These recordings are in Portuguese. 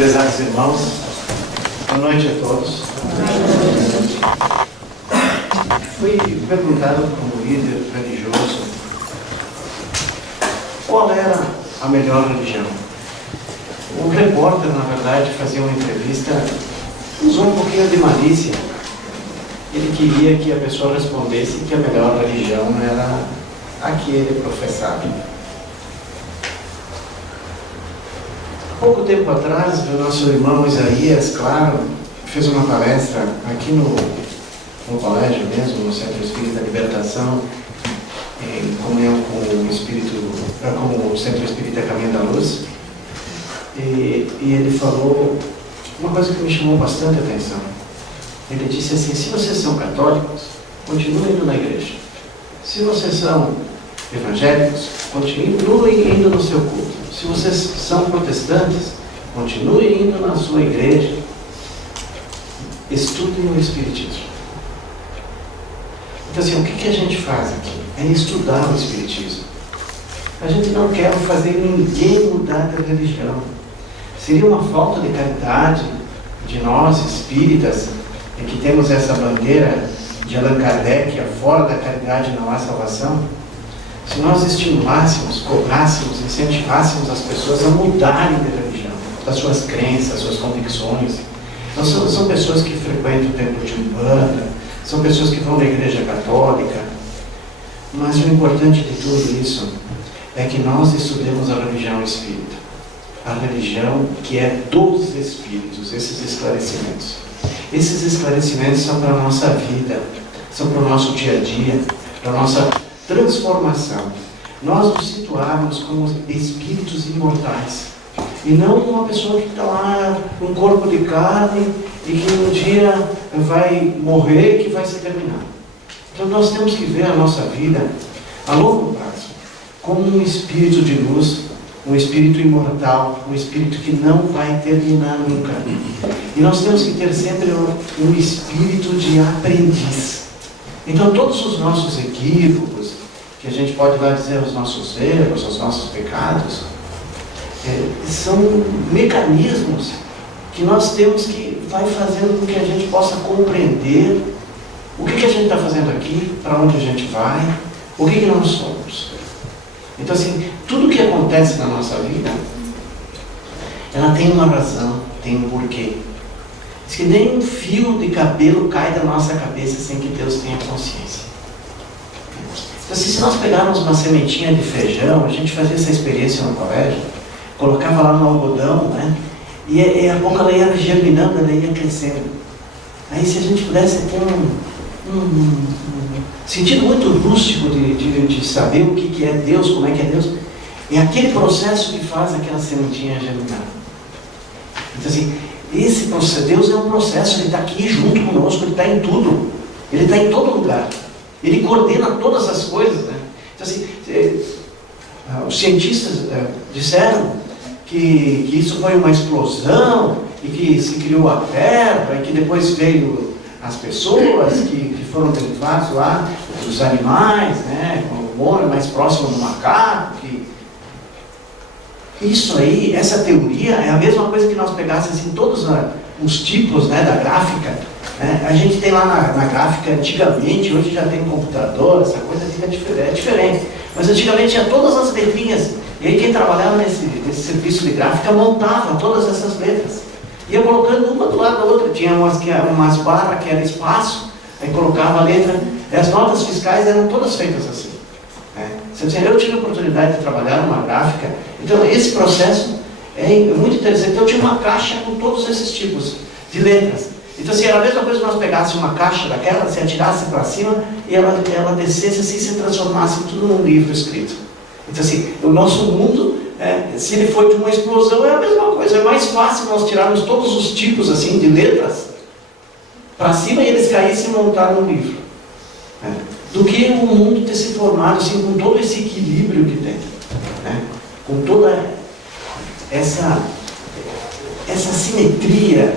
Prezados irmãos, boa noite a todos. Fui perguntado como líder religioso qual era a melhor religião. O repórter, na verdade, fazia uma entrevista, usou um pouquinho de malícia. Ele queria que a pessoa respondesse que a melhor religião era a que ele professava. Pouco tempo atrás, o nosso irmão Isaías, claro, fez uma palestra aqui no colégio mesmo, no Centro Espírita Libertação, em comunhão com o Centro Espírita Caminho da Luz. E ele falou uma coisa que me chamou bastante atenção. Ele disse assim: se vocês são católicos, continuem indo na igreja. Se vocês são evangélicos, continuem indo no seu culto. Se vocês são protestantes, continuem indo na sua igreja. Estudem o Espiritismo. Então assim, o que a gente faz aqui? É estudar o Espiritismo. A gente não quer fazer ninguém mudar de religião. Seria uma falta de caridade de nós, espíritas, em que temos essa bandeira de Allan Kardec, fora da caridade não há salvação. Se nós estimulássemos, cobrássemos, incentivássemos as pessoas a mudarem de religião, das suas crenças, das suas convicções. Nós são pessoas que frequentam o templo de Umbanda, são pessoas que vão na igreja católica, mas o importante de tudo isso é que nós estudemos a religião espírita, a religião que é dos espíritos, esses esclarecimentos. Esses esclarecimentos são para a nossa vida, são para o nosso dia a dia, para a nossa transformação. Nós nos situarmos como espíritos imortais e não uma pessoa que está lá num corpo de carne e que um dia vai morrer e que vai se terminar. Então nós temos que ver a nossa vida a longo prazo como um espírito de luz, um espírito imortal, um espírito que não vai terminar nunca. E nós temos que ter sempre um espírito de aprendiz. Então todos os nossos equívocos, que a gente pode lá dizer os nossos erros, os nossos pecados, são mecanismos que nós temos que vai fazendo com que a gente possa compreender o que a gente está fazendo aqui, para onde a gente vai, o que nós somos. Então assim, tudo que acontece na nossa vida, ela tem uma razão, tem um porquê. Diz que nem um fio de cabelo cai da nossa cabeça sem que Deus tenha consciência. Então assim, se nós pegarmos uma sementinha de feijão, a gente fazia essa experiência no colégio, colocava lá no algodão, né? E a pouco ela ia germinando, ela ia crescendo. Aí se a gente pudesse ter um sentido muito rústico de saber o que é Deus, como é que é Deus, é aquele processo que faz aquela sementinha germinar. Então assim, esse processo, Deus é um processo, Ele está aqui junto conosco, Ele está em tudo, Ele está em todo lugar, Ele coordena todas as coisas, né? Então assim, os cientistas disseram que isso foi uma explosão e que se criou a Terra e que depois veio as pessoas que foram derivados lá dos animais, né, o homem mais próximo do macaco. Isso aí, essa teoria é a mesma coisa que nós pegássemos assim, todos os tipos, né, da gráfica. Né? A gente tem lá na gráfica antigamente, hoje já tem computador, essa coisa é diferente. Mas antigamente tinha todas as letrinhas. E aí quem trabalhava nesse serviço de gráfica montava todas essas letras. Ia colocando uma do lado da outra. Tinha umas barras que era espaço, aí colocava a letra. E as notas fiscais eram todas feitas assim. Né? Eu tive a oportunidade de trabalhar numa gráfica. Então esse processo é muito interessante. Então eu tinha uma caixa com todos esses tipos de letras. Então assim, era a mesma coisa que nós pegássemos uma caixa daquela, se atirasse para cima e ela descesse assim, se transformasse tudo num livro escrito. Então assim, o nosso mundo, se ele foi de uma explosão, é a mesma coisa. É mais fácil nós tirarmos todos os tipos assim, de letras para cima e eles caíssem e montar um livro, né? Do que o mundo ter se formado assim, com todo esse equilíbrio que tem, né? Com toda essa simetria,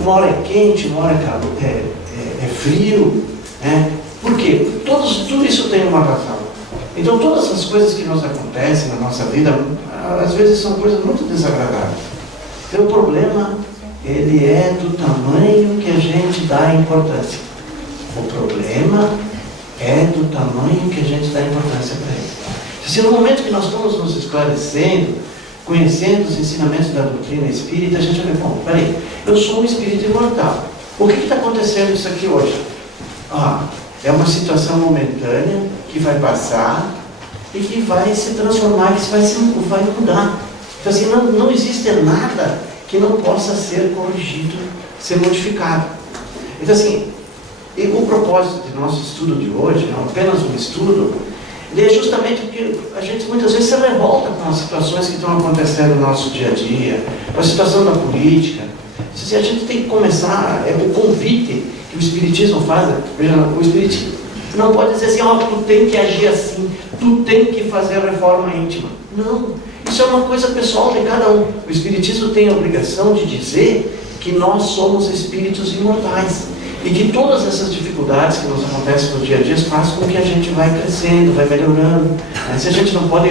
uma hora é quente, uma hora é frio, né? Por quê? Tudo isso tem uma razão. Então todas as coisas que nos acontecem na nossa vida, às vezes são coisas muito desagradáveis. problema, ele é do tamanho que a gente dá importância. O problema é do tamanho que a gente dá importância para ele. Se no momento que nós estamos nos esclarecendo, conhecendo os ensinamentos da doutrina espírita, a gente vai ver, bom, peraí, eu sou um espírito imortal. O que está acontecendo isso aqui hoje? É uma situação momentânea que vai passar e que vai se transformar, que vai mudar. Então assim, não existe nada que não possa ser corrigido, ser modificado. Então assim, o propósito do nosso estudo de hoje, não apenas um estudo, ele é justamente porque a gente muitas vezes se revolta com as situações que estão acontecendo no nosso dia a dia, com a situação da política. A gente tem que começar, o convite que o Espiritismo faz, veja, o Espiritismo não pode dizer assim, tu tem que agir assim, tu tem que fazer a reforma íntima. Não, isso é uma coisa pessoal de cada um. O Espiritismo tem a obrigação de dizer que nós somos espíritos imortais. E que todas essas dificuldades que nos acontecem no dia a dia fazem com que a gente vai crescendo, vai melhorando. Se a gente não pode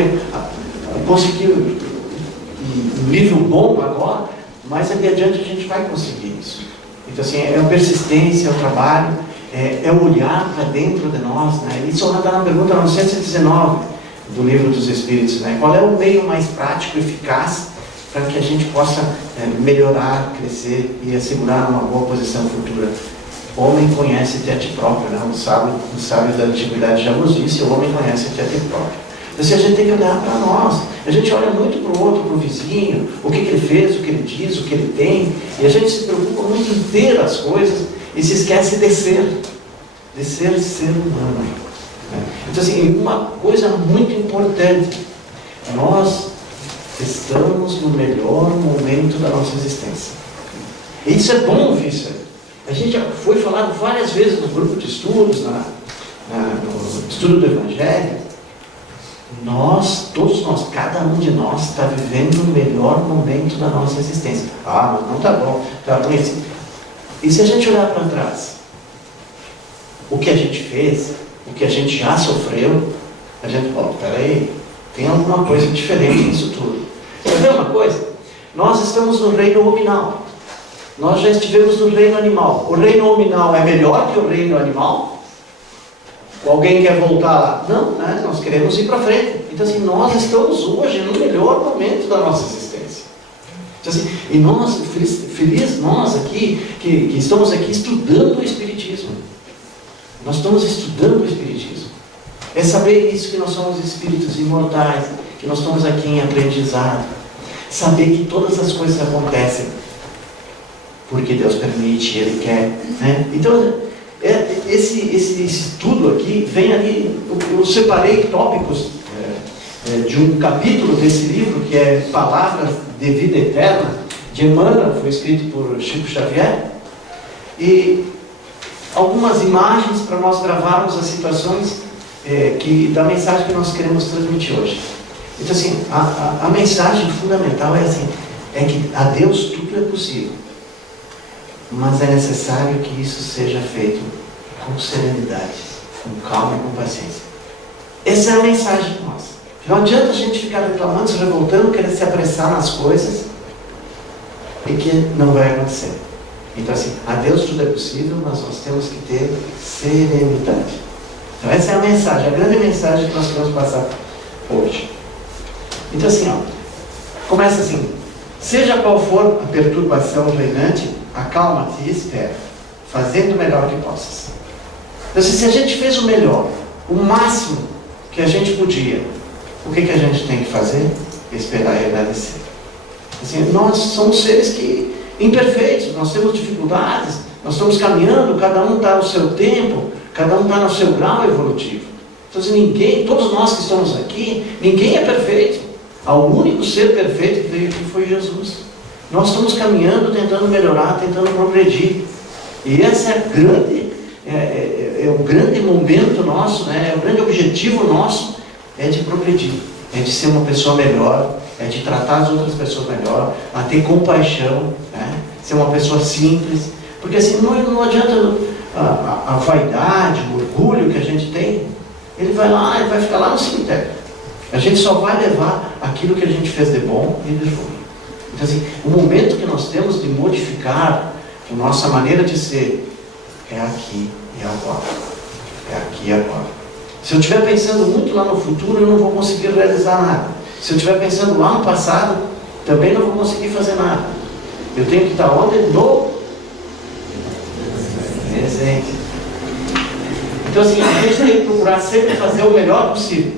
conseguir um nível bom agora, mais adiante a gente vai conseguir isso. Então assim, é a persistência, é o trabalho, é o olhar para dentro de nós. Isso está na pergunta 919 do Livro dos Espíritos. Qual é o meio mais prático e eficaz para que a gente possa melhorar, crescer e assegurar uma boa posição futura? O homem conhece-te a ti próprio, os sábios da antiguidade já nos disse, o homem conhece-te a ti próprio. Então, se a gente tem que olhar para nós, a gente olha muito para o outro, para o vizinho, o que ele fez, o que ele diz, o que ele tem, e a gente se preocupa muito em ter as coisas e se esquece de ser ser humano. Então, assim, uma coisa muito importante, nós estamos no melhor momento da nossa existência. E isso é bom ouvir isso aí. A gente já foi falado várias vezes no grupo de estudos, no estudo do Evangelho. Todos nós, cada um de nós está vivendo o melhor momento da nossa existência. Mas não está bom, está ruim assim. E se a gente olhar para trás, o que a gente fez, o que a gente já sofreu, a gente fala, peraí, tem alguma coisa diferente nisso tudo. Quer ver uma coisa? Nós estamos no reino nominal. Nós já estivemos no reino animal. O reino nominal é melhor que o reino animal? Alguém quer voltar lá? Não, nós queremos ir para frente. Então assim, nós estamos hoje no melhor momento da nossa existência. Então, assim, e nós, felizes nós aqui, que estamos aqui estudando o Espiritismo. Nós estamos estudando o Espiritismo. É saber isso, que nós somos espíritos imortais, que nós estamos aqui em aprendizado. Saber que todas as coisas acontecem porque Deus permite, Ele quer. Então, esse estudo aqui, vem ali, eu separei tópicos de um capítulo desse livro, que é Palavras de Vida Eterna, de Emmanuel, foi escrito por Chico Xavier, e algumas imagens para nós gravarmos as situações da mensagem que nós queremos transmitir hoje. Então assim, a mensagem fundamental é que a Deus tudo é possível. Mas é necessário que isso seja feito com serenidade, com calma e com paciência. Essa é a mensagem nossa. Não adianta a gente ficar reclamando, se revoltando, querer se apressar nas coisas e que não vai acontecer. Então assim, a Deus tudo é possível, mas nós temos que ter serenidade. Então essa é a mensagem, a grande mensagem que nós queremos passar hoje. Então assim, começa assim: seja qual for a perturbação reinante, acalma-te e espera, fazendo o melhor que possas. Então, se a gente fez o melhor, o máximo que a gente podia, o que a gente tem que fazer? Esperar e agradecer. Assim, nós somos seres imperfeitos, nós temos dificuldades, nós estamos caminhando, cada um está no seu tempo, cada um está no seu grau evolutivo. Então, assim, todos nós que estamos aqui, ninguém é perfeito. O único ser perfeito que veio aqui foi Jesus. Nós estamos caminhando, tentando melhorar, tentando progredir. E esse é o grande momento nosso, o grande objetivo nosso é de progredir, é de ser uma pessoa melhor, é de tratar as outras pessoas melhor, a ter compaixão, ser uma pessoa simples. Porque assim, não adianta a vaidade, o orgulho que a gente tem, ele vai ficar lá no cemitério. A gente só vai levar aquilo que a gente fez de bom e de ruim. Então assim, o momento que nós temos de modificar a nossa maneira de ser é aqui e agora. É aqui e agora. Se eu estiver pensando muito lá no futuro, eu não vou conseguir realizar nada. Se eu estiver pensando lá no passado, também não vou conseguir fazer nada. Eu tenho que estar onde? No presente. Então assim, a gente tem que procurar sempre fazer o melhor possível.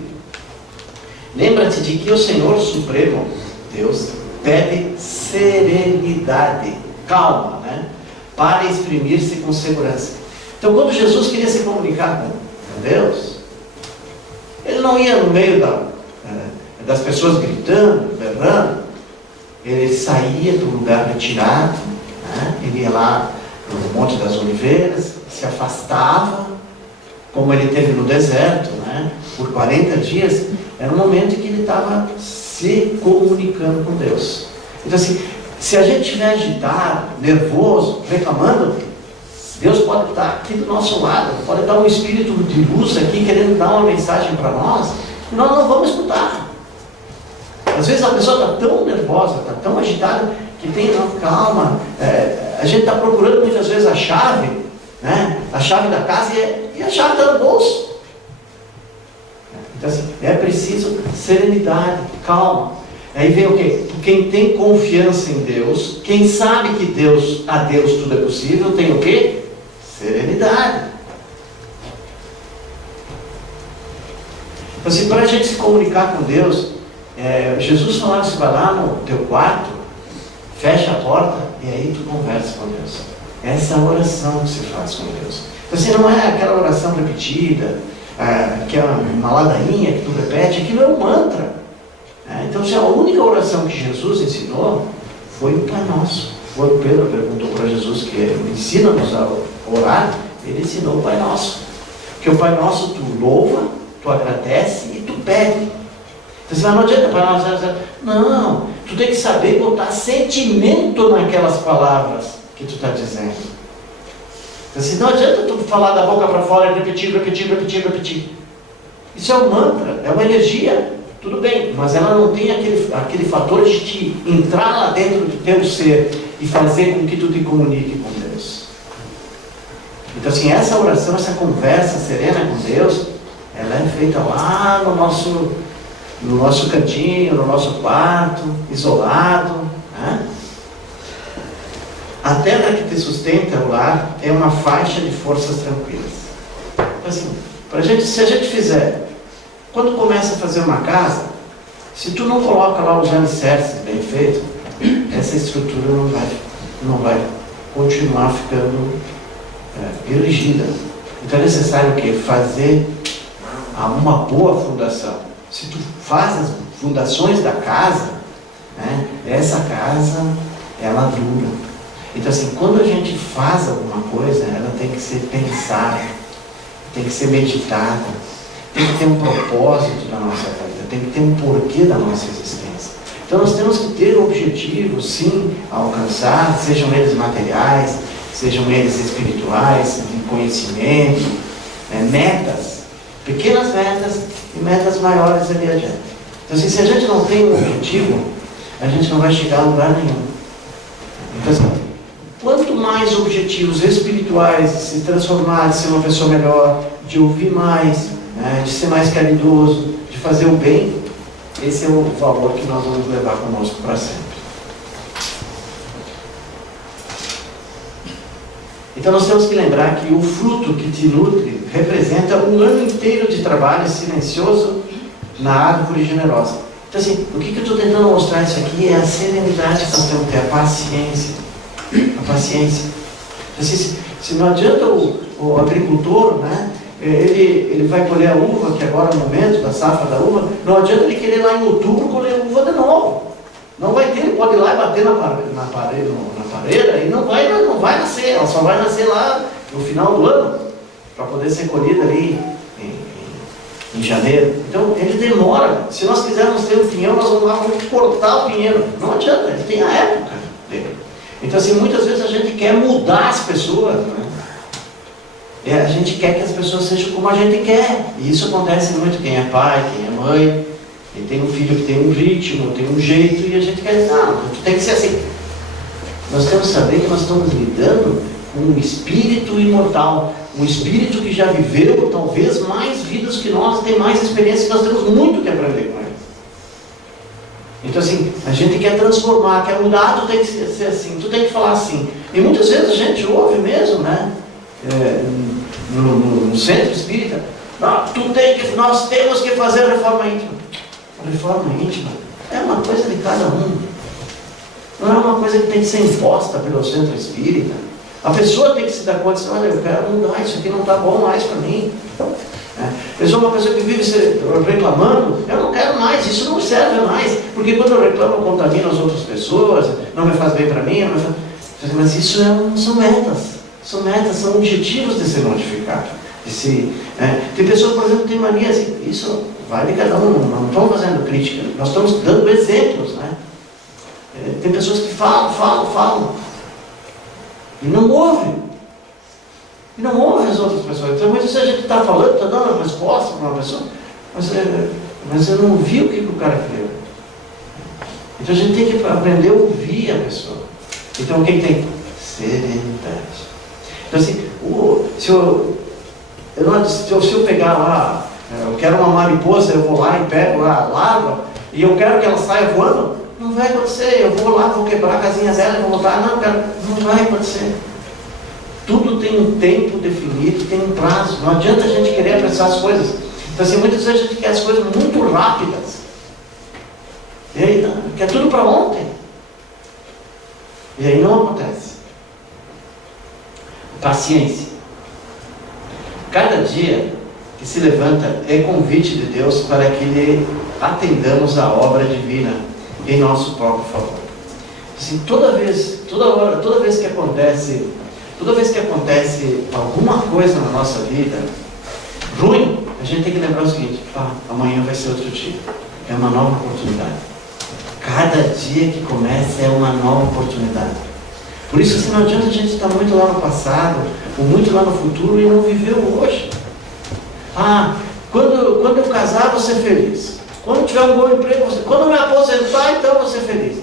Lembra-te de que o Senhor Supremo, Deus, pede serenidade, calma, né? Para exprimir-se com segurança. Então quando Jesus queria se comunicar com Deus, ele não ia no meio das pessoas gritando, berrando. Ele saía do lugar retirado, né? Ele ia lá no Monte das Oliveiras, se afastava, como ele teve no deserto, né? Por 40 dias. Era um momento em que ele estava se comunicando com Deus. Então assim, se a gente estiver agitado, nervoso, reclamando, Deus pode estar aqui do nosso lado, pode dar um espírito de luz aqui, querendo dar uma mensagem para nós, e nós não vamos escutar. Às vezes a pessoa está tão nervosa, está tão agitada, que tem, não, calma, a gente está procurando muitas vezes a chave, né? A chave da casa e a chave está no bolso. Então assim, é preciso serenidade, calma. Aí vem o quê? Quem tem confiança em Deus, quem sabe que a Deus tudo é possível, tem o quê? Serenidade. Então assim, para a gente se comunicar com Deus, Jesus falava assim, vai lá no teu quarto, fecha a porta e aí tu conversa com Deus. Essa é a oração que se faz com Deus. Então assim, não é aquela oração repetida, que é uma ladainha que tu repete, aquilo é um mantra. Então se a única oração que Jesus ensinou foi o Pai Nosso. Quando Pedro perguntou para Jesus que ensina-nos a orar, ele ensinou o Pai Nosso. Porque o Pai Nosso tu louva, tu agradece e tu pede. Então não adianta Pai Nosso, não, tu tem que saber botar sentimento naquelas palavras que tu está dizendo. Assim, não adianta tu falar da boca para fora e repetir. Isso é um mantra, é uma energia, tudo bem, mas ela não tem aquele fator de te entrar lá dentro do teu ser e fazer com que tu te comunique com Deus. Então assim, essa oração, essa conversa serena com Deus, ela é feita lá no nosso cantinho, no nosso quarto, isolado, né? A terra que te sustenta, o lar, é uma faixa de forças tranquilas. Assim, se a gente fizer, quando começa a fazer uma casa, se tu não coloca lá os alicerces bem feitos, essa estrutura não vai continuar ficando erigida. Então é necessário o quê? Fazer uma boa fundação. Se tu faz as fundações da casa, né, essa casa, ela dura. Então assim, quando a gente faz alguma coisa, ela tem que ser pensada, tem que ser meditada, tem que ter um propósito na nossa vida, tem que ter um porquê da nossa existência. Então nós temos que ter objetivos, sim, a alcançar, sejam eles materiais, sejam eles espirituais, de conhecimento, metas, pequenas metas e metas maiores ali adiante. Então assim, se a gente não tem um objetivo, a gente não vai chegar a lugar nenhum. Então assim, quanto mais objetivos espirituais, de se transformar, de ser uma pessoa melhor, de ouvir mais, né, de ser mais caridoso, de fazer o bem, esse é o valor que nós vamos levar conosco para sempre. Então nós temos que lembrar que o fruto que te nutre representa um ano inteiro de trabalho silencioso na árvore generosa. Então assim, o que eu estou tentando mostrar isso aqui é a serenidade que nós temos que ter, a paciência. A paciência. Se não adianta o agricultor, né, ele vai colher a uva, que agora é o momento da safra da uva, não adianta ele querer lá em outubro colher uva de novo. Não vai ter, ele pode ir lá e bater na pareira e não vai nascer, ela só vai nascer lá no final do ano, para poder ser colhida ali em janeiro. Então ele demora. Se nós quisermos ter um pinhão, nós vamos cortar o pinheiro. Não adianta, ele tem a época dele. Então assim, muitas vezes a gente quer mudar as pessoas, né? A gente quer que as pessoas sejam como a gente quer. E isso acontece muito, quem é pai, quem é mãe, E tem um filho que tem um ritmo, tem um jeito, e a gente quer dizer, não, tu tem que ser assim. Nós temos que saber que nós estamos lidando com um espírito imortal, um espírito que já viveu talvez mais vidas que nós, tem mais experiência, nós temos muito que aprender com ele. Então assim, a gente quer transformar, quer mudar, tu tem que ser assim, tu tem que falar assim. E muitas vezes a gente ouve mesmo, né? No centro espírita, nós temos que fazer a reforma íntima. A reforma íntima é uma coisa de cada um. Não é uma coisa que tem que ser imposta pelo centro espírita. A pessoa tem que se dar conta, olha, eu quero mudar, isso aqui não está bom mais para mim. A pessoa é uma pessoa que vive reclamando, eu não quero mais, isso não serve mais, porque quando eu reclamo eu contamino as outras pessoas, não me faz bem para mim, mas isso são metas, são objetivos de ser modificado. Tem pessoas, por exemplo, que têm mania assim, isso vai de cada um, não estamos fazendo crítica, nós estamos dando exemplos, né? Tem pessoas que falam, e não ouvem. E não ouve as outras pessoas. Então, muitas vezes a gente está falando, está dando uma resposta para uma pessoa, mas eu não ouvi o que o cara queria. Então a gente tem que aprender a ouvir a pessoa. Então o que tem? Serenidade. Então assim, se eu pegar lá, eu quero uma mariposa, eu vou lá e pego lá a larva, e eu quero que ela saia voando, não vai acontecer. Eu vou lá, vou quebrar a casinha dela e vou voltar, não vai acontecer. Tudo tem um tempo definido, tem um prazo. Não adianta a gente querer apressar as coisas. Então assim, muitas vezes a gente quer as coisas muito rápidas. E aí, quer tudo para ontem. E aí não acontece. Paciência. Cada dia que se levanta é convite de Deus para que lhe atendamos a obra divina em nosso próprio favor. Assim, toda vez que acontece alguma coisa na nossa vida ruim, a gente tem que lembrar o seguinte: amanhã vai ser outro dia, é uma nova oportunidade. Cada dia que começa é uma nova oportunidade. Por isso assim, não adianta a gente estar muito lá no passado ou muito lá no futuro e não viver o hoje. Quando eu casar, vou ser feliz. Quando tiver um bom emprego, quando eu me aposentar, então eu vou ser feliz.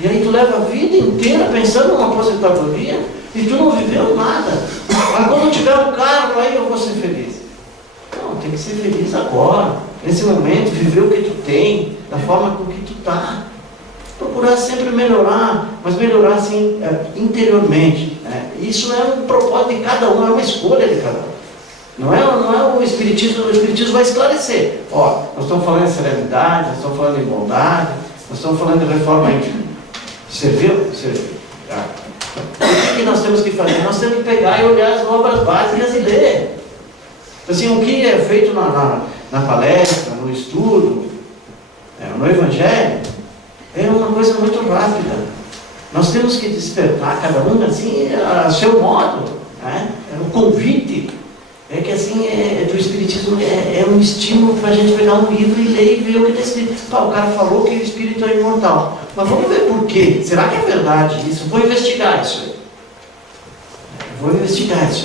E aí tu leva a vida inteira pensando numa aposentadoria e tu não viveu nada. Quando eu tiver um carro, aí eu vou ser feliz. Não, tem que ser feliz agora, nesse momento, viver o que tu tem, da forma com que tu está. Procurar sempre melhorar, mas melhorar assim, interiormente. Né? Isso é um propósito de cada um, é uma escolha de cada um. Não é o Espiritismo vai esclarecer. Nós estamos falando de serenidade, nós estamos falando de bondade, nós estamos falando de reforma íntima. Serviu? O que nós temos que fazer? Nós temos que pegar e olhar as obras básicas e ler. Assim, o que é feito na palestra, no estudo, no Evangelho, é uma coisa muito rápida. Nós temos que despertar cada um assim, a seu modo. Né? É um convite. É que assim, do Espiritismo é um estímulo para a gente pegar um livro e ler e ver o que está escrito. O cara falou que o Espírito é imortal. Mas vamos ver por quê. Será que é verdade isso? Vou investigar isso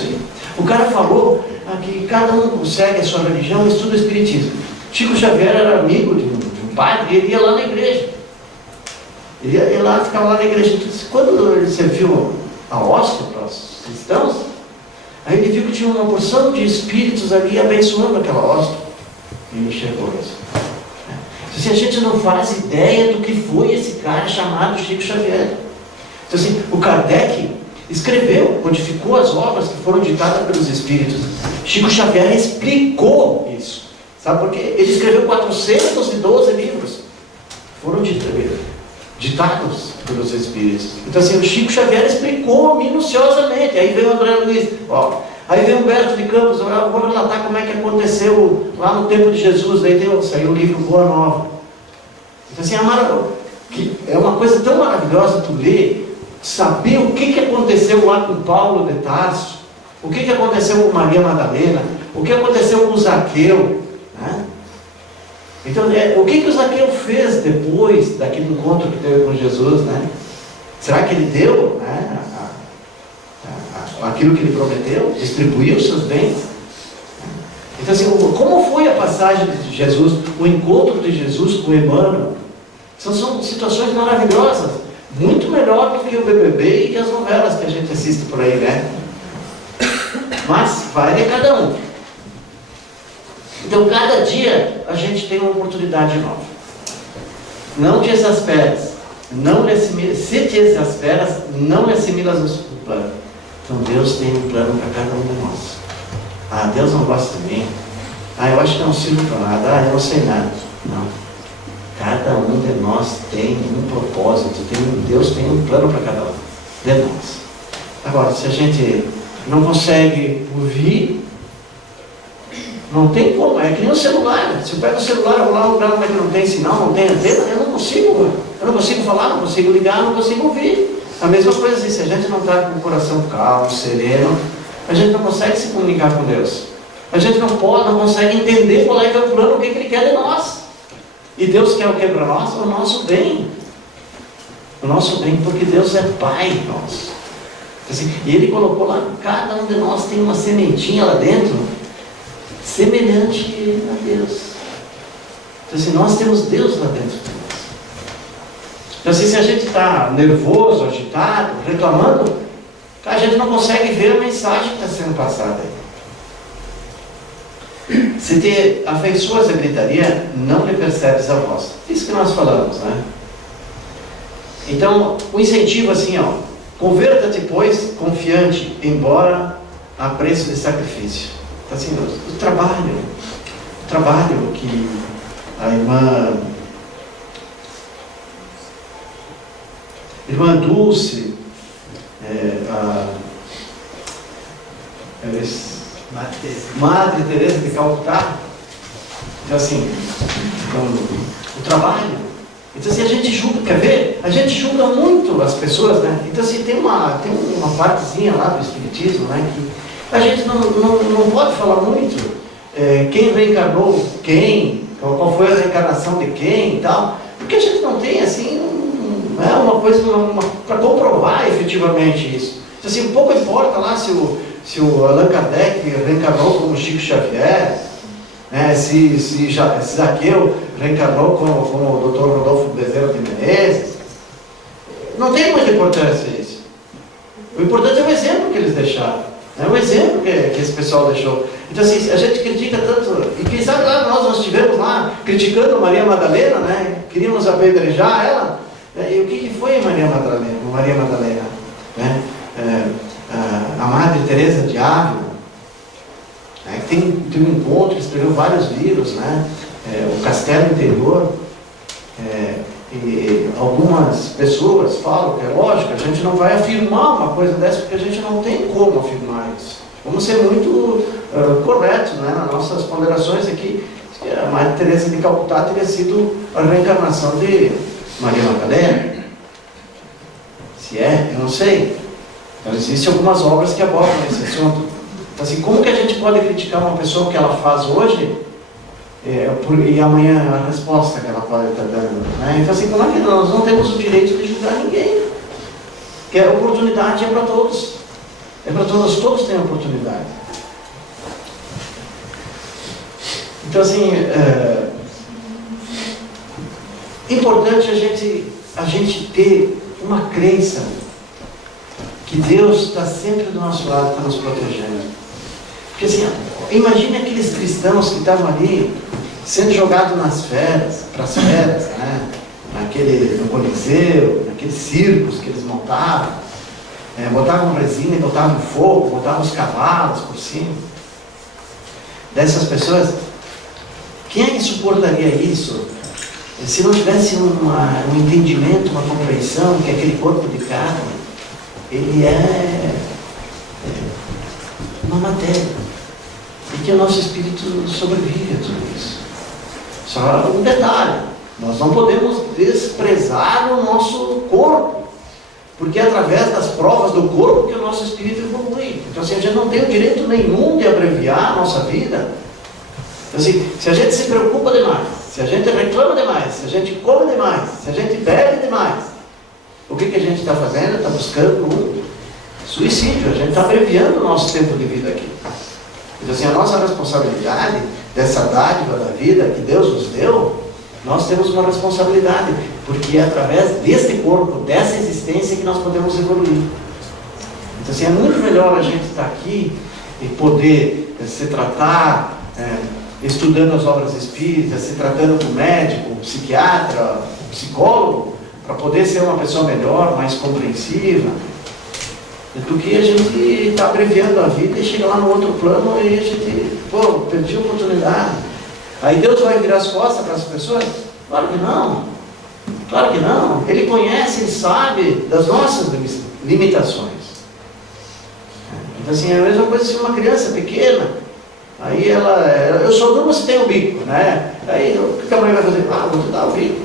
aí. O cara falou que cada um segue a sua religião e estuda o Espiritismo. Chico Xavier era amigo de um padre, ele ia lá na igreja. Ele ia lá, ficava lá na igreja. Quando ele serviu a hóstia para os cristãos, aí ele viu que tinha uma porção de espíritos ali abençoando aquela hóstia. E ele enxergou isso. Se a gente não faz ideia do que foi esse cara chamado Chico Xavier. Então assim, o Kardec escreveu, codificou as obras que foram ditadas pelos espíritos. Chico Xavier explicou isso. Sabe por quê? Ele escreveu 412 livros. Foram ditados pelos espíritos. Então assim, o Chico Xavier explicou minuciosamente. Aí veio o André Luiz, aí veio o Humberto de Campos, eu vou relatar como é que aconteceu lá no tempo de Jesus. Daí saiu o livro Boa Nova. Então assim, é uma coisa tão maravilhosa tu ler, saber o que aconteceu lá com Paulo de Tarso, o que aconteceu com Maria Madalena, o que aconteceu com Zaqueu, né? Então, o que o Zaqueu fez depois daquele encontro que teve com Jesus, né? Será que ele deu, né, aquilo que ele prometeu? Distribuiu os seus bens? Então, assim, como foi a passagem de Jesus, o encontro de Jesus com Emmanuel? São situações maravilhosas, muito melhor do que o BBB e que as novelas que a gente assiste por aí, né? Mas vai de cada um. Então, cada dia a gente tem uma oportunidade nova. Não te exasperes. Se te exasperas, não lhe assimilas o plano. Então, Deus tem um plano para cada um de nós. Ah, Deus não gosta de mim. Ah, eu acho que não sirvo para nada. Ah, eu não sei nada. Não. Cada um de nós tem um propósito. Deus tem um plano para cada um de nós. Agora, se a gente não consegue ouvir, não tem como. É que nem o celular. Se eu pego o celular, eu vou lá num lugar onde não tem sinal, não tem antena, eu não consigo falar, não consigo ligar, não consigo ouvir. A mesma coisa assim, se a gente não está com o coração calmo, sereno, a gente não consegue se comunicar com Deus. A gente não consegue entender qual é o plano, o que Ele quer de nós. E Deus quer o que para nós? O nosso bem. O nosso bem, porque Deus é Pai nosso. Assim, e Ele colocou lá, cada um de nós tem uma sementinha lá dentro, semelhante a Deus. Então, assim, nós temos Deus lá dentro de nós. Então, assim, se a gente está nervoso, agitado, reclamando, a gente não consegue ver a mensagem que está sendo passada aí. Se te afeiçoas a gritaria, não lhe percebes a voz. Isso que nós falamos, né? Então, o incentivo assim, ó, converta-te, pois, confiante, embora a preço de sacrifício. Então, assim, o trabalho que a irmã Dulce, Madre Teresa de Calcutá, então assim, o trabalho. Então assim, a gente julga, quer ver? A gente julga muito as pessoas, né? Então assim, tem uma partezinha lá do Espiritismo, né? Que a gente não pode falar muito quem reencarnou quem, qual foi a reencarnação de quem e tal, porque a gente não tem assim, uma coisa para comprovar efetivamente isso. Então assim, pouco importa lá se o Allan Kardec reencarnou como Chico Xavier, né? se Zaqueu reencarnou como o Dr. Rodolfo Bezerra de Menezes. Não tem muita importância isso. O importante é o exemplo que eles deixaram. É o exemplo que esse pessoal deixou. Então assim, a gente critica tanto, e quem sabe lá nós estivemos lá criticando Maria Madalena, né? Queríamos apedrejar ela. E o que foi Maria Madalena? Né? A Madre Teresa de Ávila, né? Tem um encontro, escreveu vários livros, né? O Castelo Interior. E algumas pessoas falam que é lógico, a gente não vai afirmar uma coisa dessa, porque a gente não tem como afirmar isso. Vamos ser muito corretos, né, nas nossas ponderações aqui. A Madre Teresa de Calcutá teria sido a reencarnação de Maria Madalena. Se eu não sei. Então, existem algumas obras que abordam esse assunto. Então, assim, como que a gente pode criticar uma pessoa que ela faz hoje e amanhã a resposta que ela pode estar dando, né? Então assim, como é que nós não temos o direito de julgar ninguém? Porque a oportunidade é para todos. É para todos têm oportunidade. Então assim, importante a gente ter uma crença que Deus está sempre do nosso lado, está nos protegendo. Porque assim, imagine aqueles cristãos que estavam ali sendo jogados para as feras, né? No Coliseu, naqueles circos que eles montavam, botavam resina e botavam fogo, botavam os cavalos por cima. Dessas pessoas, quem é que suportaria isso se não tivesse um entendimento, uma compreensão que aquele corpo de carne, ele é uma matéria, e que o nosso espírito sobrevive a tudo isso. Só um detalhe, nós não podemos desprezar o nosso corpo, porque é através das provas do corpo que o nosso espírito evolui. Então assim, a gente não tem o direito nenhum de abreviar a nossa vida. Então assim, se a gente se preocupa demais, se a gente reclama demais, se a gente come demais, se a gente bebe demais, o que a gente está fazendo? Está buscando um suicídio. A gente está abreviando o nosso tempo de vida aqui. Então, assim, a nossa responsabilidade dessa dádiva da vida que Deus nos deu, nós temos uma responsabilidade, porque é através desse corpo, dessa existência, que nós podemos evoluir. Então, assim, é muito melhor a gente estar aqui e poder se tratar, estudando as obras espíritas, se tratando com médico, psiquiatra, psicólogo, para poder ser uma pessoa melhor, mais compreensiva, do que a gente está abreviando a vida e chega lá no outro plano e a gente, perdi a oportunidade. Aí Deus vai virar as costas para as pessoas? Claro que não. Claro que não. Ele conhece, Ele sabe das nossas limitações. Então, assim, é a mesma coisa se uma criança pequena, aí eu só durmo se tem o bico, né? Aí o que a mãe vai fazer? Vou te dar o bico.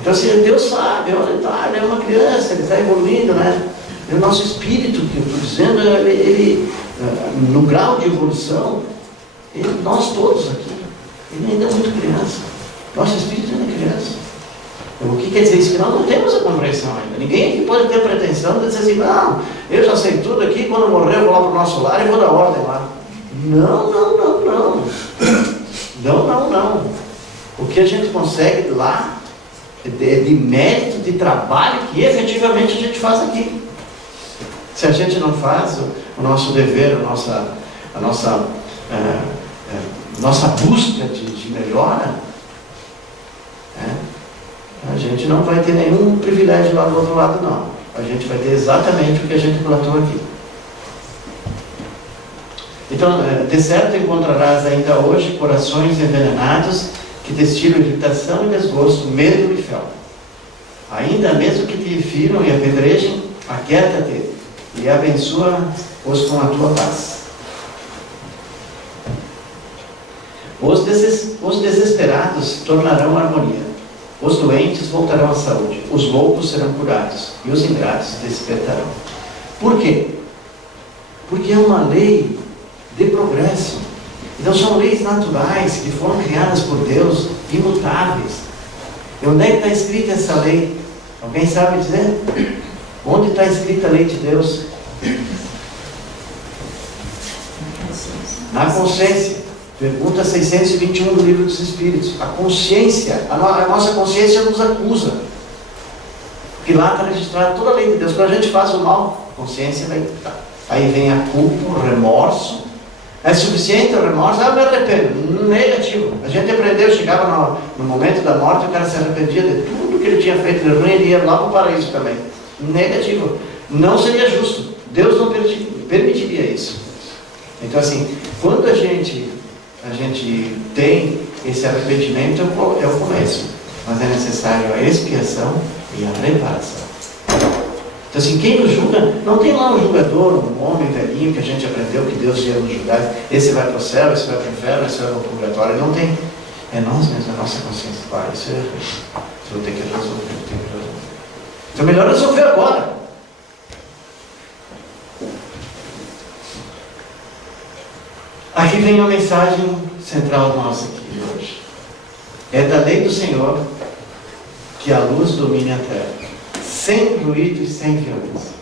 Então, assim, Deus sabe, olha, ele é uma criança, ele está evoluindo, né? E o nosso espírito, que eu estou dizendo, ele no grau de evolução, nós todos aqui, ele ainda é muito criança. Nosso espírito ainda é criança. O que quer dizer isso? Que nós não temos a compreensão ainda. Ninguém aqui pode ter pretensão de dizer assim, não, eu já sei tudo aqui, quando eu morrer eu vou lá para o nosso lar e vou dar ordem lá. Não. Não. O que a gente consegue lá é de mérito, de trabalho que efetivamente a gente faz aqui. Se a gente não faz o nosso dever, a nossa busca de melhora, a gente não vai ter nenhum privilégio lá do outro lado, não. A gente vai ter exatamente o que a gente plantou aqui. Então, de certo encontrarás ainda hoje corações envenenados que destilam irritação e desgosto, medo e fel. Ainda mesmo que te firam e apedrejem, aquieta-te e abençoa-os com a tua paz. Os desesperados tornarão harmonia. Os doentes voltarão à saúde. Os loucos serão curados. E os ingratos despertarão. Por quê? Porque é uma lei de progresso. Então são leis naturais que foram criadas por Deus, imutáveis. E onde é que está escrita essa lei? Alguém sabe dizer? Onde está escrita a lei de Deus? Na consciência. Pergunta 621 do Livro dos Espíritos. A consciência, a nossa consciência nos acusa. Porque lá está registrada toda a lei de Deus. Quando a gente faz o mal, a consciência vai estar. Aí vem a culpa, o remorso. É suficiente o remorso? Eu me arrependo. Negativo. A gente aprendeu, chegava no momento da morte, o cara se arrependia de tudo que ele tinha feito de ruim, ele ia lá para o paraíso também. Negativo. Não seria justo. Deus não permitiria isso. Então, assim, quando a gente tem esse arrependimento, é o começo. Mas é necessário a expiação e a reparação. Então, assim, quem nos julga, não tem lá um julgador, um homem velhinho que a gente aprendeu que Deus ia nos julgar. Esse vai para o céu, esse vai para o inferno, esse vai para o purgatório. Não tem. É nós mesmos, a nossa consciência. Claro, isso eu tenho que resolver. Então, melhor resolver agora. Aqui vem a mensagem central nossa aqui de hoje. É da lei do Senhor que a luz domine a terra, sem ruído e sem violência.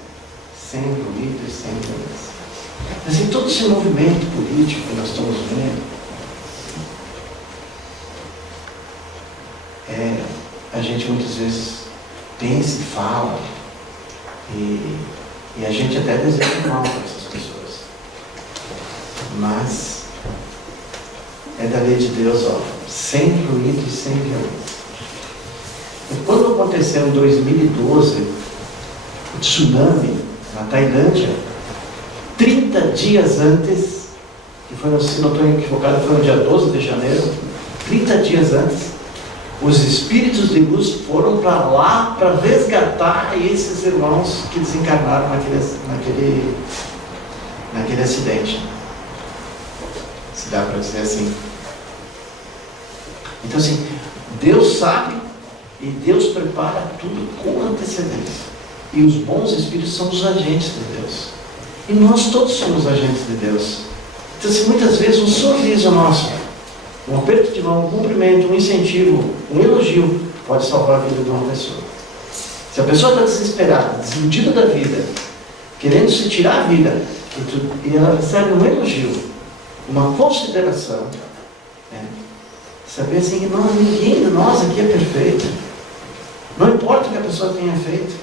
Sem ruído e sem violência. Assim, todo esse movimento político que nós estamos vendo, a gente muitas vezes pensa e fala, e a gente até deseja mal para essas pessoas. Mas é da lei de Deus, sem ruído e sem violência. E quando aconteceu em 2012 o tsunami na Tailândia, 30 dias antes, que foi, se não estou equivocado, foi no dia 12 de janeiro, 30 dias antes, os espíritos de luz foram para lá para resgatar esses irmãos que desencarnaram naquele acidente. Se dá para dizer assim. Então, assim, Deus sabe e Deus prepara tudo com antecedência. E os bons espíritos são os agentes de Deus. E nós todos somos agentes de Deus. Então, assim, muitas vezes um sorriso nosso, um aperto de mão, um cumprimento, um incentivo, um elogio, pode salvar a vida de uma pessoa. Se a pessoa está desesperada, desiludida da vida, querendo se tirar a vida, e ela recebe um elogio, uma consideração, né? Saber assim que ninguém de nós aqui é perfeito. Não importa o que a pessoa tenha feito.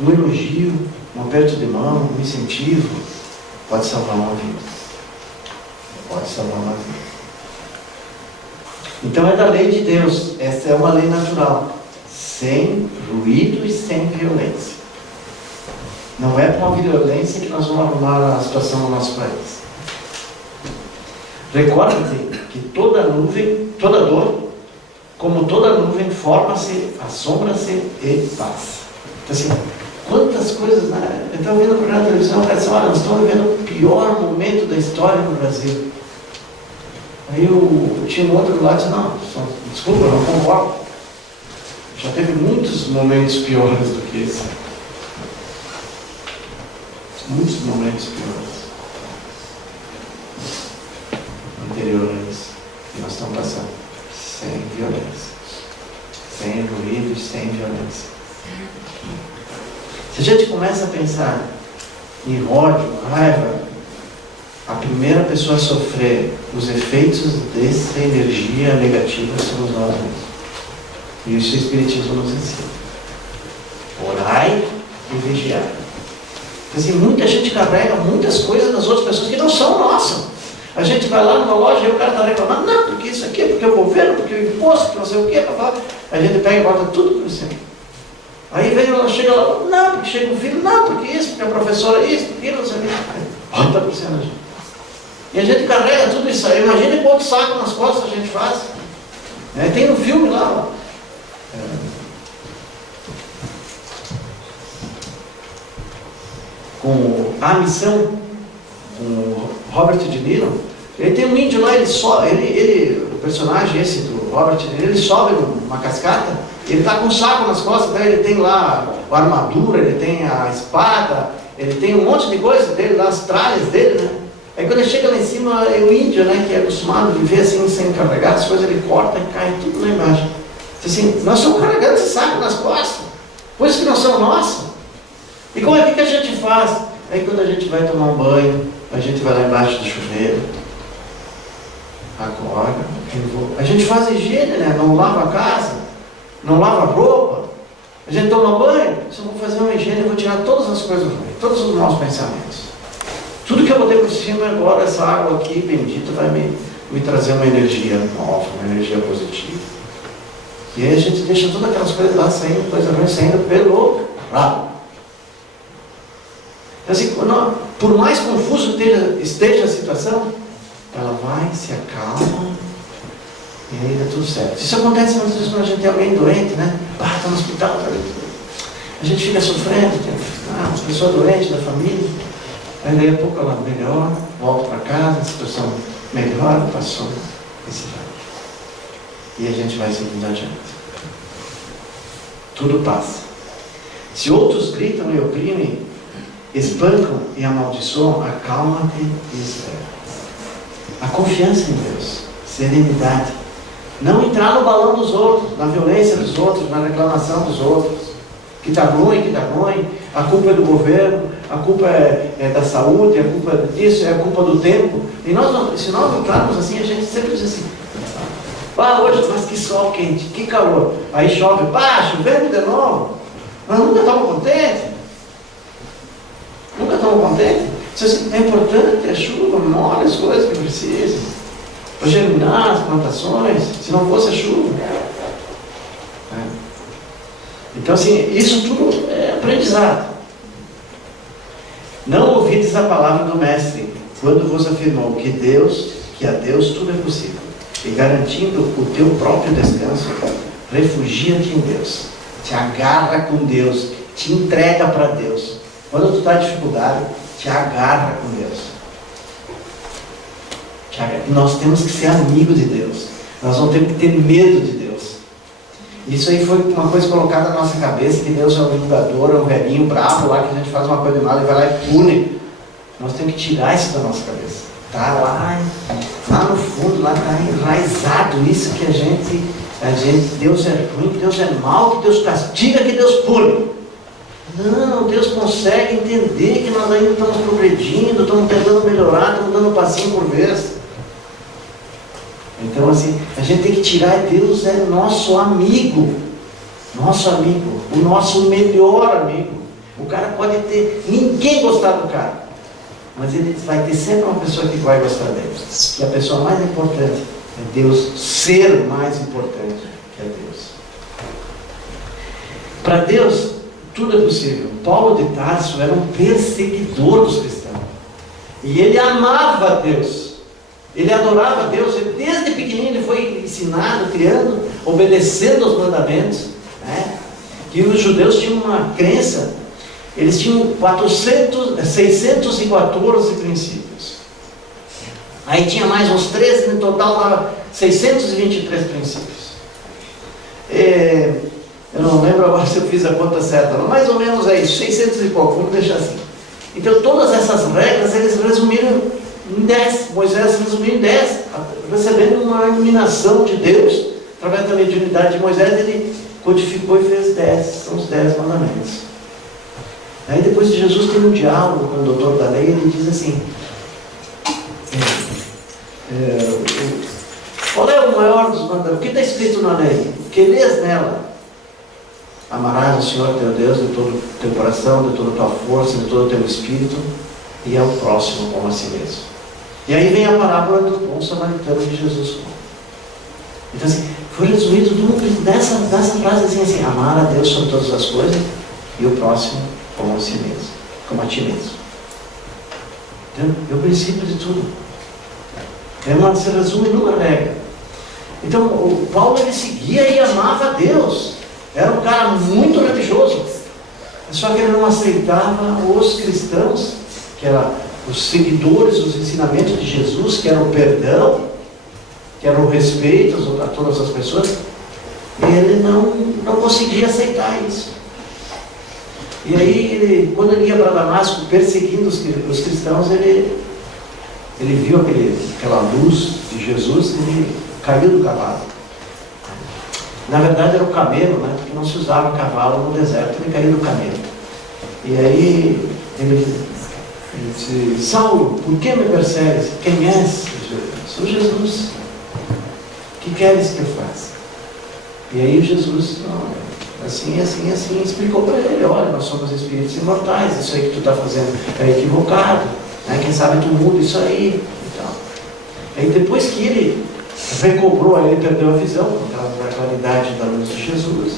Um elogio, um aperto de mão, um incentivo, pode salvar uma vida. Pode salvar uma vida. Então é da lei de Deus. Essa é uma lei natural. Sem ruído e sem violência. Não é com a violência que nós vamos arrumar a situação no nosso país. Recorde-te que toda dor, como toda nuvem, forma-se, assombra-se e passa. Então, assim, quantas coisas, né? Eu estava vendo o programa de televisão, o cara disse, olha, nós estamos vivendo o pior momento da história no Brasil. Aí tinha um outro do lado e disse, não, desculpa, eu não concordo. Já teve muitos momentos piores do que esse. Muitos momentos piores. Anterior a isso. E nós estamos passando sem violência. Sem ruído e sem violência. Se a gente começa a pensar em ódio, raiva, a primeira pessoa a sofrer os efeitos dessa energia negativa somos nós mesmos. E isso o Espiritismo nos ensina. Orai e vigiai. Assim, muita gente carrega muitas coisas das outras pessoas que não são nossas. A gente vai lá numa loja e o cara está reclamando, não, porque isso aqui, porque o governo, porque o imposto, porque não sei o quê, a gente pega e bota tudo por cima. Aí vem ela, chega lá, não, porque chega o filho, não, porque isso, porque a professora isso, porque não sei o quê. Bota por cima, gente. E a gente carrega tudo isso aí. Imagina quanto saco nas costas a gente faz. Tem no filme lá, ó. Com A Missão, com o Robert De Niro, ele tem um índio lá, o personagem esse do Robert De Niro, ele sobe numa cascata, ele está com um saco nas costas, então ele tem lá a armadura, ele tem a espada, ele tem um monte de coisa dele lá, as tralhas dele, né? Aí quando ele chega lá em cima, é o índio, né, que é acostumado a viver assim, sem carregar as coisas, ele corta e cai tudo lá embaixo. Assim, nós estamos carregando esse saco nas costas, coisas que não são nossas. E como é que a gente faz? Aí quando a gente vai tomar um banho, a gente vai lá embaixo do chuveiro, acorda, a gente faz higiene, né? Não lava a casa, não lava a roupa, a gente toma banho, se eu vou fazer uma higiene, eu vou tirar todas as coisas ruins, todos os maus pensamentos. Tudo que eu botei por cima agora, essa água aqui bendita vai me trazer uma energia nova, uma energia positiva. E aí a gente deixa todas aquelas coisas lá saindo, coisas ruins saindo pelo rabo. Então, assim, por mais confuso esteja a situação, ela vai, se acalma e aí dá tudo certo. Isso acontece muitas vezes quando a gente tem alguém doente, né? Está no hospital, a gente fica sofrendo, tem uma pessoa doente da família, aí daí a pouco ela melhora, volta para casa, a situação melhora, passou e se vai. E a gente vai seguindo adiante. Tudo passa. Se outros gritam e oprimem, espancam e amaldiçoam, acalma-te e espera. A confiança em Deus, serenidade. Não entrar no balão dos outros, na violência dos outros, na reclamação dos outros. Que está ruim, a culpa é do governo, a culpa é da saúde, a culpa é disso, é a culpa do tempo. E se nós entrarmos assim, a gente sempre diz assim, hoje, mas que sol quente, que calor. Aí chove, chovendo de novo. Nós nunca estamos contentes. Nunca estamos contentes. É importante a chuva, molha as coisas que precisam, para germinar as plantações, se não fosse a chuva. Então, assim, isso tudo é aprendizado. Não ouvides a palavra do Mestre, quando vos afirmou que a Deus tudo é possível, e garantindo o teu próprio descanso, refugia-te em Deus, te agarra com Deus, te entrega para Deus. Quando tu está em dificuldade, te agarra com Deus. Nós temos que ser amigos de Deus. Nós não temos que ter medo de Deus. Isso aí foi uma coisa colocada na nossa cabeça, que Deus é um julgador, é um velhinho bravo lá, que a gente faz uma coisa de mal e vai lá e pune. Nós temos que tirar isso da nossa cabeça. Está lá no fundo, lá está enraizado isso que a gente, Deus é ruim, que Deus é mau, que Deus castiga, que Deus pune. Não, Deus consegue entender que nós ainda estamos progredindo, estamos tentando melhorar, estamos dando um passinho por vez. Então assim, a gente tem que tirar, Deus é nosso amigo, o nosso melhor amigo. O cara pode ter, ninguém gostar do cara, mas ele vai ter sempre uma pessoa que vai gostar dele. E a pessoa mais importante é Deus ser mais importante que é Deus. Para Deus, tudo é possível. Paulo de Tarso era um perseguidor dos cristãos. E ele amava Deus. Ele adorava Deus. Ele, desde pequenininho ele foi ensinado, criando, obedecendo aos mandamentos. Né? E os judeus tinham uma crença. Eles tinham 614 princípios. Aí tinha mais uns 13, no total dava 623 princípios. Eu não lembro agora se eu fiz a conta certa, mas mais ou menos é isso, 600 e pouco, vamos deixar assim. Então todas essas regras eles resumiram em 10. Moisés resumiu em 10, recebendo uma iluminação de Deus, através da mediunidade de Moisés, ele codificou e fez 10, são os 10 mandamentos. Aí depois de Jesus tem um diálogo com o doutor da lei, ele diz assim, qual é o maior dos mandamentos? O que está escrito na lei? O que lês nela? Amarás o Senhor teu Deus de todo o teu coração, de toda a tua força, de todo o teu espírito, e ao próximo como a si mesmo. E aí vem a parábola do bom samaritano de Jesus. Então assim, foi resumido nessa frase assim, amar a Deus sobre todas as coisas, e o próximo como a si mesmo, como a ti mesmo. Então, é o princípio de tudo. Se resume numa regra. Então, o Paulo ele seguia e amava a Deus. Era um cara muito religioso. Só que ele não aceitava os cristãos, que eram os seguidores dos ensinamentos de Jesus, que era o perdão, que era o respeito a todas as pessoas. E ele não conseguia aceitar isso. E aí, quando ele ia para Damasco perseguindo os cristãos, ele viu aquela luz de Jesus e ele caiu do cavalo. Na verdade era o camelo, né? Porque não se usava cavalo no deserto, ele caiu do camelo. E aí ele disse, Saulo, por que me persegues? Quem és? Sou Jesus. O que queres que eu faça? E aí Jesus, assim, explicou para ele, olha, nós somos espíritos imortais, isso aí que tu está fazendo é equivocado, né? Quem sabe tu muda isso aí e tal. Aí depois que ele recobrou, ele perdeu a visão, por causa da claridade da luz de Jesus,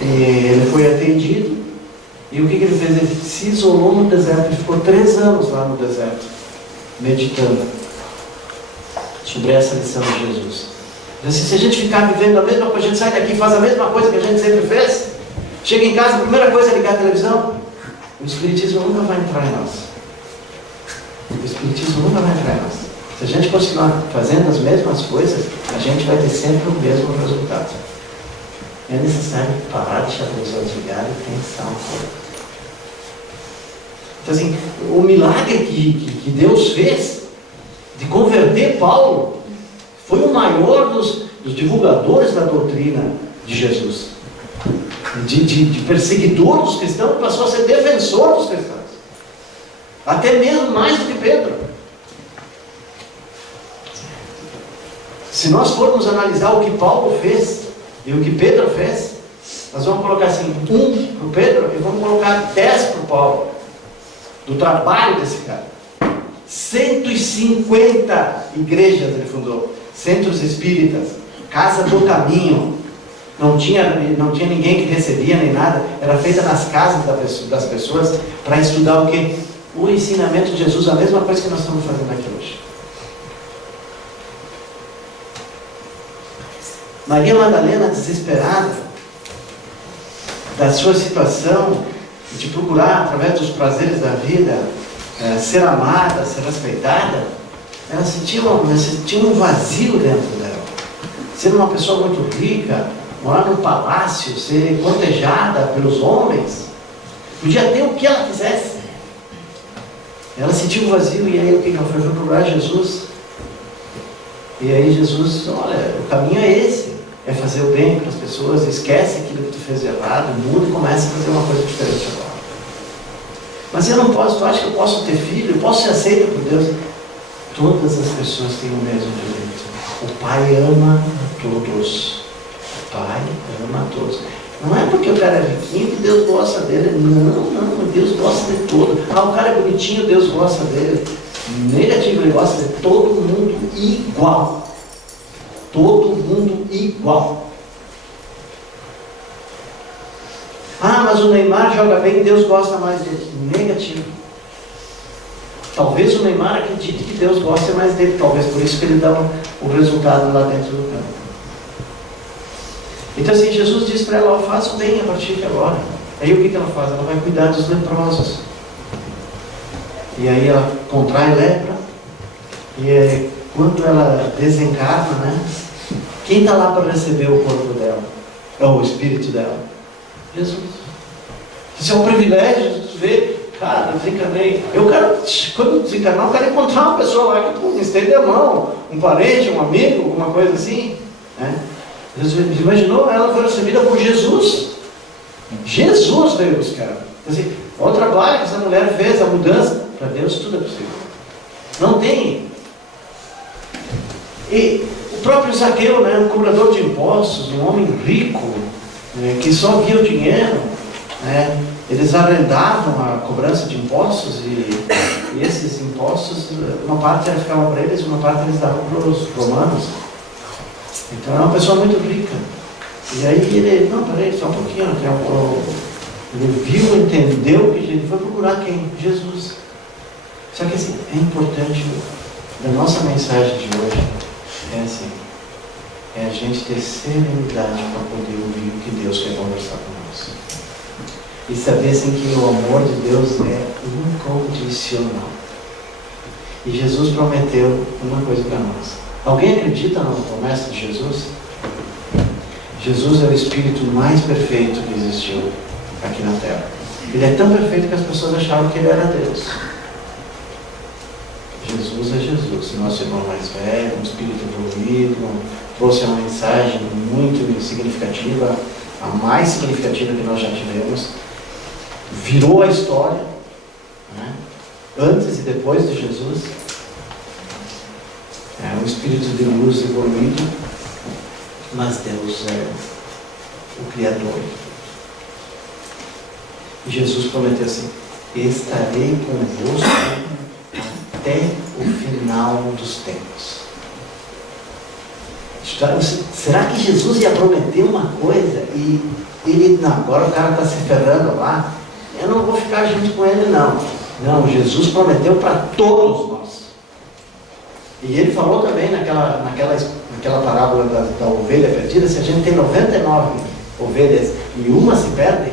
e ele foi atendido, e o que ele fez? Ele se isolou no deserto, ele ficou 3 anos lá no deserto, meditando sobre essa lição de Jesus. Se a gente ficar vivendo a mesma coisa, a gente sai daqui e faz a mesma coisa que a gente sempre fez, chega em casa, a primeira coisa é ligar a televisão, o Espiritismo nunca vai entrar em nós. O Espiritismo nunca vai entrar em nós. Se a gente continuar fazendo as mesmas coisas, a gente vai ter sempre o mesmo resultado. É necessário parar, deixar a televisão desligada e pensar um pouco. Então assim, o milagre que Deus fez de converter Paulo foi o maior dos divulgadores da doutrina de Jesus. De perseguidor dos cristãos, passou a ser defensor dos cristãos. Até mesmo mais do que Pedro. Se nós formos analisar o que Paulo fez e o que Pedro fez, nós vamos colocar assim, 1 para o Pedro e vamos colocar 10 para o Paulo. Do trabalho desse cara. 150 igrejas ele fundou. Centros espíritas, Casa do Caminho, não tinha ninguém que recebia nem nada, era feita nas casas das pessoas para estudar o quê? O ensinamento de Jesus, a mesma coisa que nós estamos fazendo aqui hoje. Maria Madalena, desesperada da sua situação, de procurar, através dos prazeres da vida, ser amada, ser respeitada, ela sentia um vazio dentro dela. Ser uma pessoa muito rica, morar num palácio, ser cortejada pelos homens, podia ter o que ela quisesse. Ela sentiu um vazio e aí o que ela foi? Foi procurar Jesus. E aí Jesus, olha, o caminho é esse, é fazer o bem para as pessoas, esquece aquilo que tu fez errado, muda e começa a fazer uma coisa diferente. Mas eu não posso, tu acha que eu posso ter filho? Eu posso ser aceito por Deus? Todas as pessoas têm o mesmo direito. O Pai ama a todos. O Pai ama a todos. Não é porque o cara é riquinho que Deus gosta dele. Não, Deus gosta de todo. O cara é bonitinho, Deus gosta dele. Negativo, ele gosta de todo mundo igual. Todo mundo igual. Mas o Neymar joga bem, Deus gosta mais dele. Negativo. Talvez o Neymar acredite que Deus gosta mais dele. Talvez por isso que ele dá o resultado lá dentro do campo. Então assim, Jesus diz para ela, faz o bem a partir de agora. Aí o que ela faz? Ela vai cuidar dos leprosos. E aí ela contrai lepra. E quando ela desencarna, né? Quem está lá para receber o corpo dela? O espírito dela? Jesus. Isso é um privilégio de ver. Cara, desencarnei. Eu quero, quando desencarnar, eu quero encontrar uma pessoa lá que me estende a mão. Um parente, um amigo, alguma coisa assim. Né? Jesus imaginou, ela foi recebida por Jesus. Jesus veio buscar. Então, assim, olha o trabalho que essa mulher fez, a mudança. Para Deus tudo é possível. Não tem. E o próprio Zaqueu, né, um cobrador de impostos, um homem rico, né, que só via o dinheiro, né, eles arrendavam a cobrança de impostos e esses impostos, uma parte ficava para eles, uma parte eles davam para os romanos. Então era uma pessoa muito rica. E aí ele, peraí, só um pouquinho, ele viu, entendeu que ele foi procurar quem? Jesus. Só que assim, é importante, da nossa mensagem de hoje, é a gente ter serenidade para poder ouvir o que Deus quer conversar com nós. E saber assim que o amor de Deus é incondicional. E Jesus prometeu uma coisa para nós. Alguém acredita na promessa de Jesus? Jesus é o Espírito mais perfeito que existiu aqui na Terra. Ele é tão perfeito que as pessoas achavam que ele era Deus. Jesus é Jesus, nosso irmão mais velho, um espírito evoluído, trouxe uma mensagem muito significativa, a mais significativa que nós já tivemos, virou a história, né? Antes e depois de Jesus. É um espírito de luz evoluído, mas Deus é o Criador. E Jesus prometeu assim: estarei convosco até o final dos tempos. Será que Jesus ia prometer uma coisa e ele, não, agora o cara está se ferrando lá, eu não vou ficar junto com ele não. Não, Jesus prometeu para todos nós. E ele falou também naquela parábola da ovelha perdida, se a gente tem 99 ovelhas e uma se perde,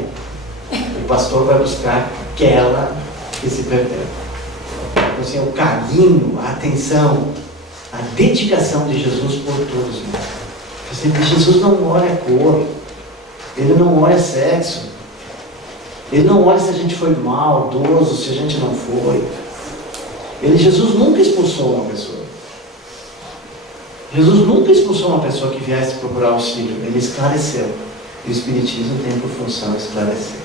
o pastor vai buscar aquela que se perdeu. Então, assim, o carinho, a atenção, a dedicação de Jesus por todos nós. Assim, Jesus não olha cor, ele não olha sexo, ele não olha se a gente foi maldoso, se a gente não foi. Jesus nunca expulsou uma pessoa. Jesus nunca expulsou uma pessoa que viesse procurar auxílio. Ele esclareceu. E o Espiritismo tem por função esclarecer.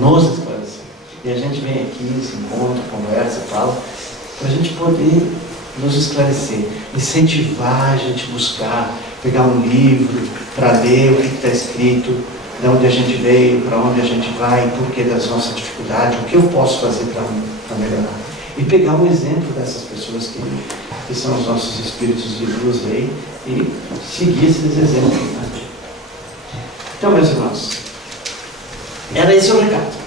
Nos esclarecer. E a gente vem aqui, se encontra, conversa, fala, para a gente poder nos esclarecer. Incentivar a gente buscar, pegar um livro para ler o que está escrito, de onde a gente veio, para onde a gente vai, por que das nossas dificuldades, o que eu posso fazer para melhorar. E pegar um exemplo dessas pessoas que são os nossos espíritos de luz aí, e seguir esses exemplos. Então, meus irmãos, era esse o recado.